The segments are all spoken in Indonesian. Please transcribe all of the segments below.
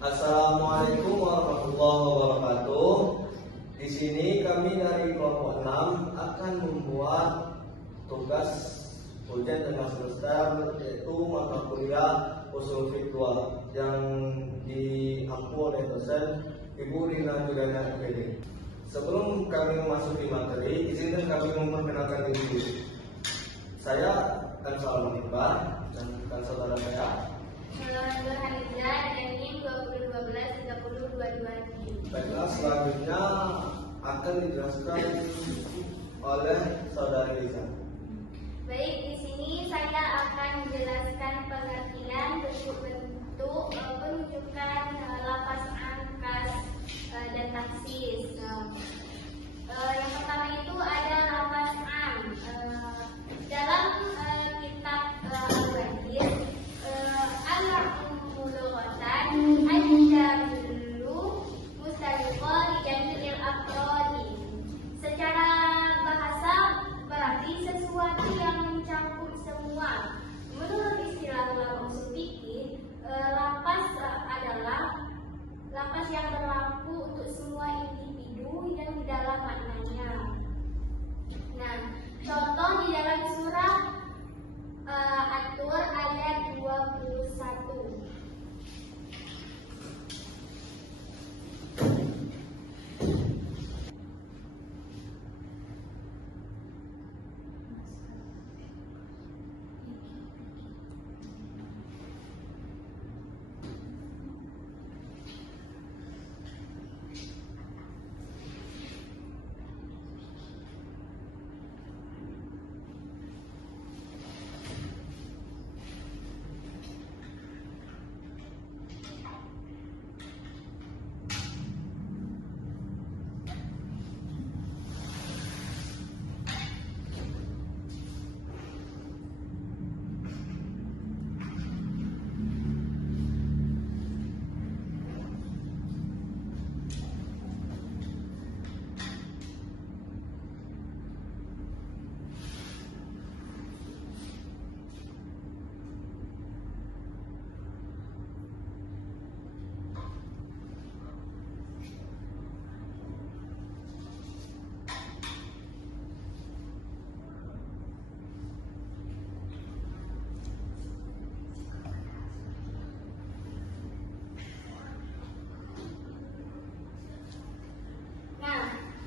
Assalamualaikum warahmatullahi wabarakatuh. Di sini kami dari kelompok 6 akan membuat tugas ujian tengah semester, yaitu mata kuliah usul fikih yang diampu oleh dosen Ibu Rina Juliana FPD. Sebelum kami memasuki materi, izinkan kami memperkenalkan diri dulu. Saya Ansal Manifar dan saudara saya Nur Haniza dengan NIM 2012-3022. Baiklah, selanjutnya akan dijelaskan oleh saudari Liza. Baik, di sini saya akan menjelaskan pengertian bentuk-bentuk penunjukan lapas angkas dan taksis. Yang pertama itu ada lapas am. Dalam kitab Al-Wajid Al-Mulughatan Al-Jamilu Mustaliqah Lijamil Afrodi. Secara bahasa berarti sesuatu yang mencakup semua. Menurut istilah ulama usul fikih, lapas adalah lapas yang berlaku untuk semua individu yang di dalam maknanya. Nah, contoh di dalam surah At-Tur ayat 21.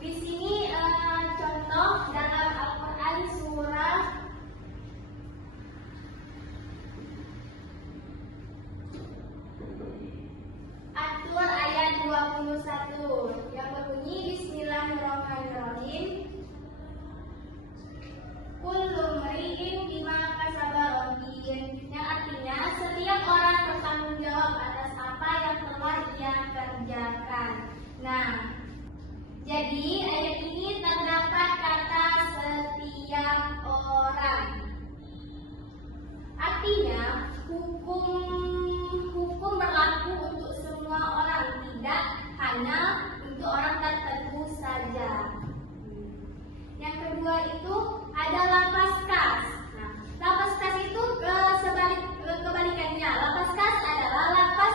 Di sini contoh dalam Al-Quran surah At-Tur ayat 21 yang berbunyi Bismillahirrahmanirrahim. Kullu mri'in bima kasaba rahin, yang artinya setiap orang bertanggung jawab atas apa yang telah ia kerjakan. Nah, jadi ayat ini terdapat kata setiap orang. Artinya hukum berlaku untuk semua orang, tidak hanya untuk orang tertentu saja. Yang kedua itu ada lapas kas. Nah, lapas kas itu kebalikannya. Lapas kas adalah lapas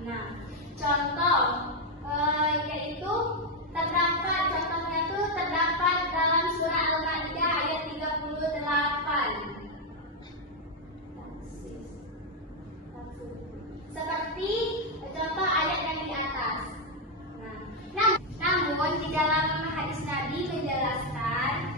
Nah, contoh yaitu terdapat contohnya tuh terdapat dalam surah Al-Maidah ayat 38. Seperti contoh ayat yang di atas. Namun di dalam hadis Nabi menjelaskan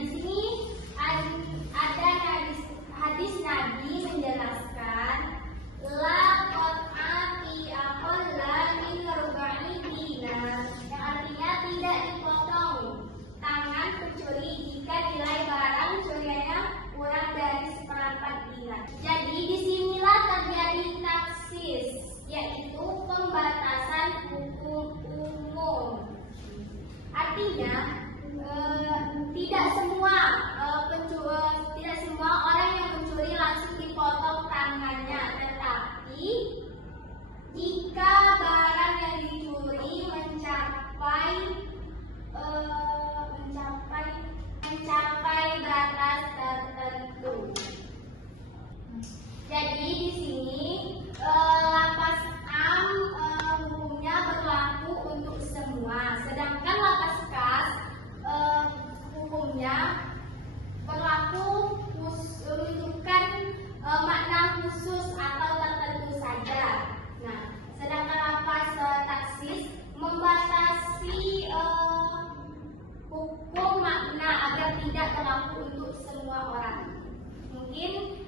di sini ada hadis Nabi menjelaskan la qat'ati aqalla min ruba'i dinar, yang artinya tidak dipotong tangan pencuri jika nilai barang curiannya kurang dari seperempat dinar. Jadi disinilah terjadi taksis, yaitu pembatasan hukum umum. Artinya tidak semua orang yang mencuri langsung dipotong tangannya, tetapi jika barang yang dicuri mencapai batas tertentu. Jadi di sini lapas am hukumnya berlaku untuk semua, sedangkan lapas kas hukumnya berlaku menunjukkan makna khusus atau tertentu saja. Nah, sedangkan lapas taksis membatasi hukum makna agar tidak berlaku untuk semua orang. Mungkin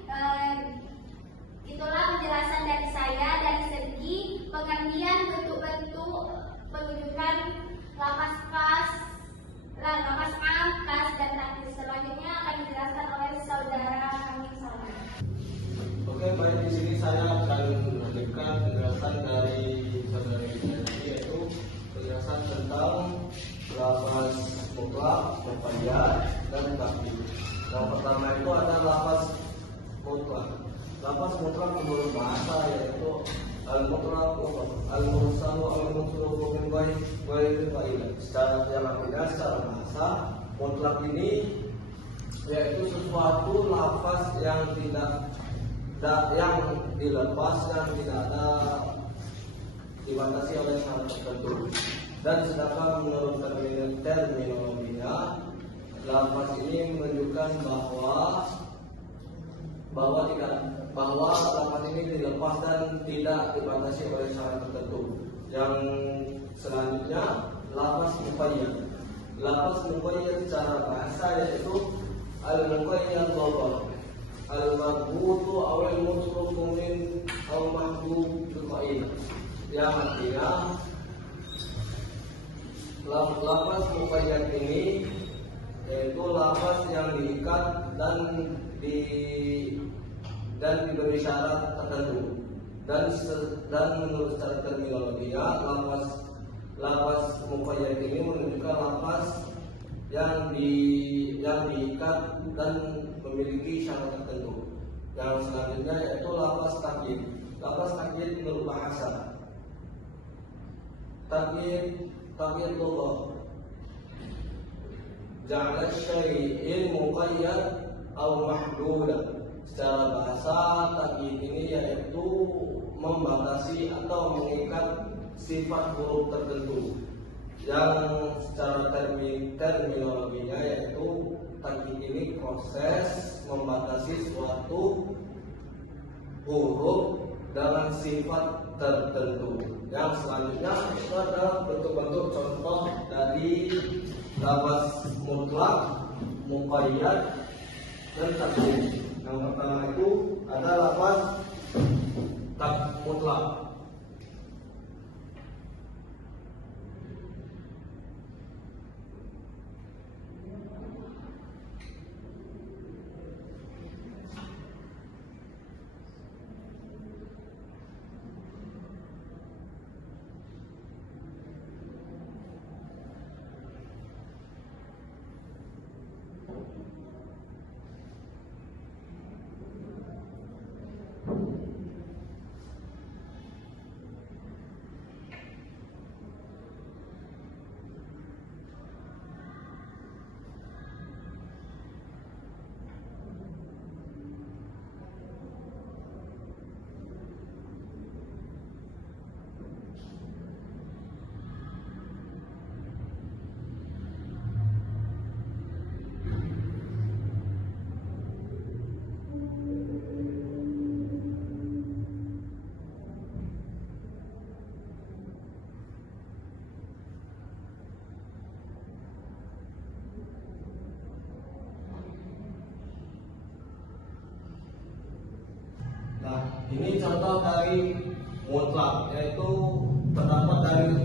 itulah penjelasan dari saya dari segi pengertian bentuk-bentuk penunjukan lapas kas, lapas am, kas, dan taksis. Selanjutnya akan dijelaskan oleh saudara kami Salman. Oke, baik, di sini saya akan memberikan penjelasan dari saudara saya, yaitu penjelasan tentang lapas mutlak, muqayyad, dan taklid. Yang pertama itu ada lapas mutlak. Lapas mutlak menurut bahasa yaitu al-mutlaq, al-mursal, al-mutlaq min ghairi fa'idah. Secara bahasa, mutlak ini yaitu sesuatu lapas yang yang dilepas dan tidak ada dibatasi oleh syarat tertentu. Dan sedangkan menurut terminologinya, lapas ini menunjukkan bahwa lapas ini dilepas dan tidak dibatasi oleh syarat tertentu. Yang selanjutnya lapas muqayyad. Lapas muqayyad secara bahasa yaitu al-muqayyad lafaz al-marbutu aw al-mutruku min aw mahdhuf bil, yang artinya lapas muqayyad ini yaitu lapas yang diikat dan diberi syarat tertentu. Dan menurut secara terminologinya, lapas muqayyad ini menunjukkan lapas yang diikat dan memiliki syarat tertentu. Yang selanjutnya yaitu lapas takyid. Lapas takyid menurut bahasa. Takyid Allah. ja'ala syai'in muqayyad atau mahdudan. Secara bahasa takyid ini yaitu membatasi atau mengikat sifat huruf tertentu. Yang secara terminologinya yaitu takyid ini proses membatasi suatu huruf dengan sifat tertentu. Yang selanjutnya itu adalah bentuk-bentuk contoh dari lafaz mutlak, muqayyad, dan takyid. Yang pertama itu ada lafaz mutlak. Nah, ini contoh dari mutlak, yaitu terdapat dari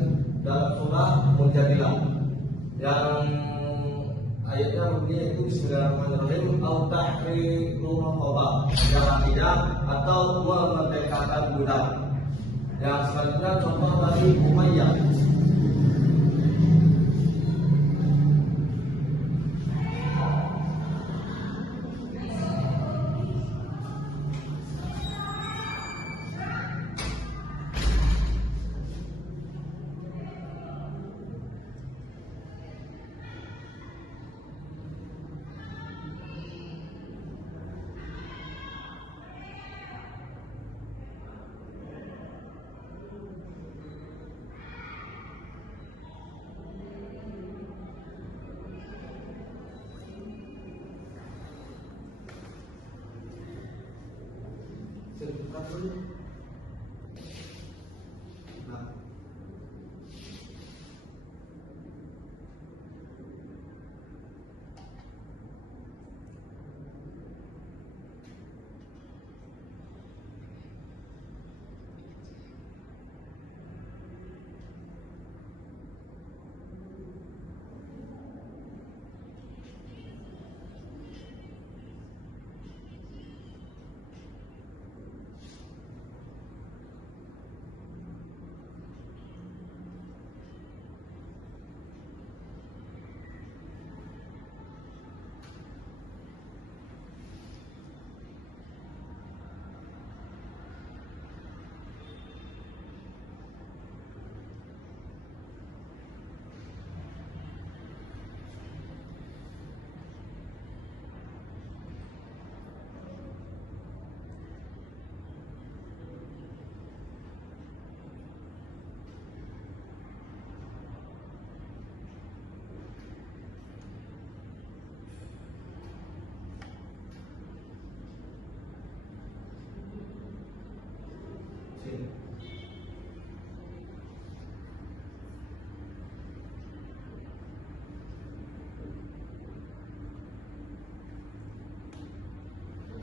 dalam surah Mujadilah yang ayatnya berbunyi itu Bismillahirrahmanirrahim au tahriru raqabah, yang artinya atau memerdekakan budak. Yang selanjutnya contoh dari Umayyah. Nah,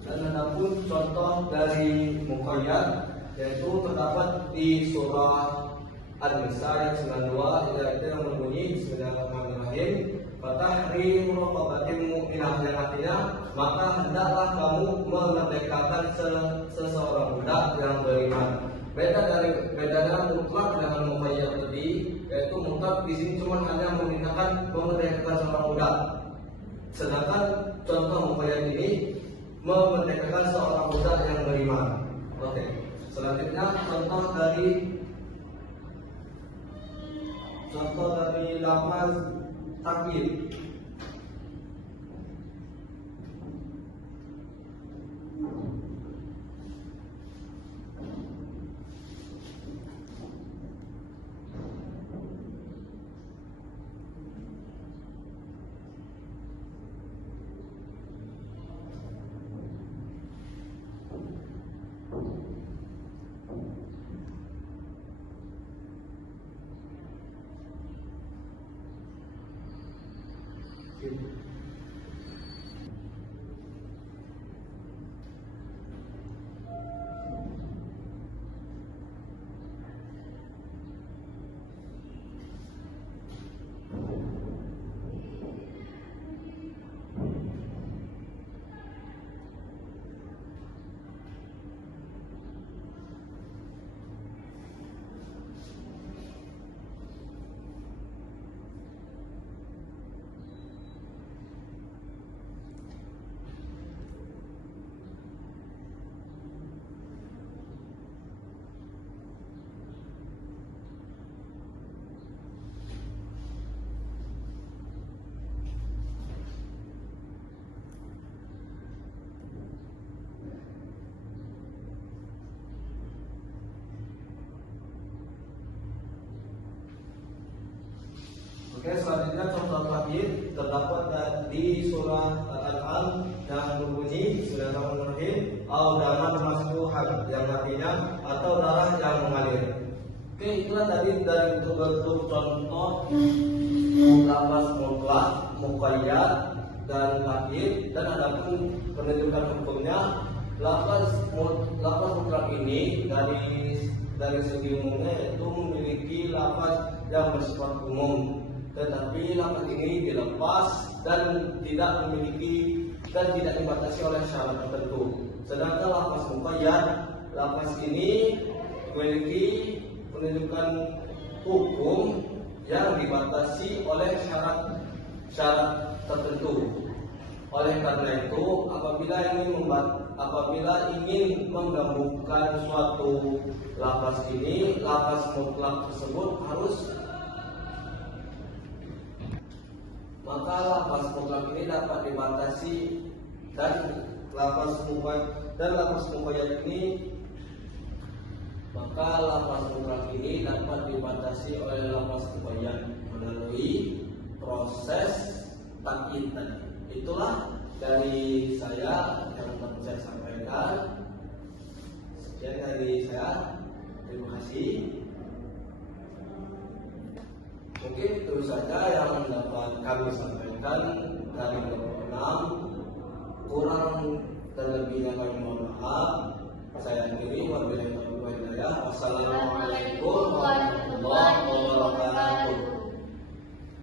dan adapun contoh dari muqayyad yaitu terdapat di surah An-Nisa ayat 92, yaitu yang berbunyi Bismillahirrahmanirrahim fatahriru raqabatin mu'minah, yang artinya maka hendaklah kamu memerdekakan seseorang budak yang beriman. Bedanya mutlak dengan muqayyad tadi, yaitu mutlak di sini cuma hanya memerdekakan seorang budak, sedangkan contoh muqayyad ini memerdekakan seorang budak yang beriman. Oke. Selanjutnya contoh dari lafaz takyid. Oke, selanjutnya contoh tafsir terdapat di surah Al-An'am yang berbunyi Bismillahirrahmanirrahim, au-dama masfuhan, yang artinya atau darah yang mengalir. Oke, itulah tadi dari bentuk contoh lafaz mutlak, muqayyad, dan takyid. Dan adapun penunjukan hukumnya, lafaz mutlak ini dari segi umumnya yaitu memiliki lafaz yang bersifat umum, tetapi lafaz ini dilepas dan tidak dibatasi oleh syarat tertentu. Sedangkan lafaz muqayyad, lafaz ini memiliki penunjukan hukum yang dibatasi oleh syarat tertentu. Oleh karena itu, apabila ingin menggabungkan suatu lafaz ini, lafaz mutlak tersebut maka lafaz mutlak ini dapat dibatasi dan lafaz muqayyad ini dapat dibatasi oleh lafaz muqayyad melalui proses takyid tadi. Itulah dari saya yang dapat saya sampaikan. Sekian dari saya. Terima kasih. Mungkin itu saja yang dapat kami sampaikan dari kelompok 6. Kurang terlebihnya kami mohon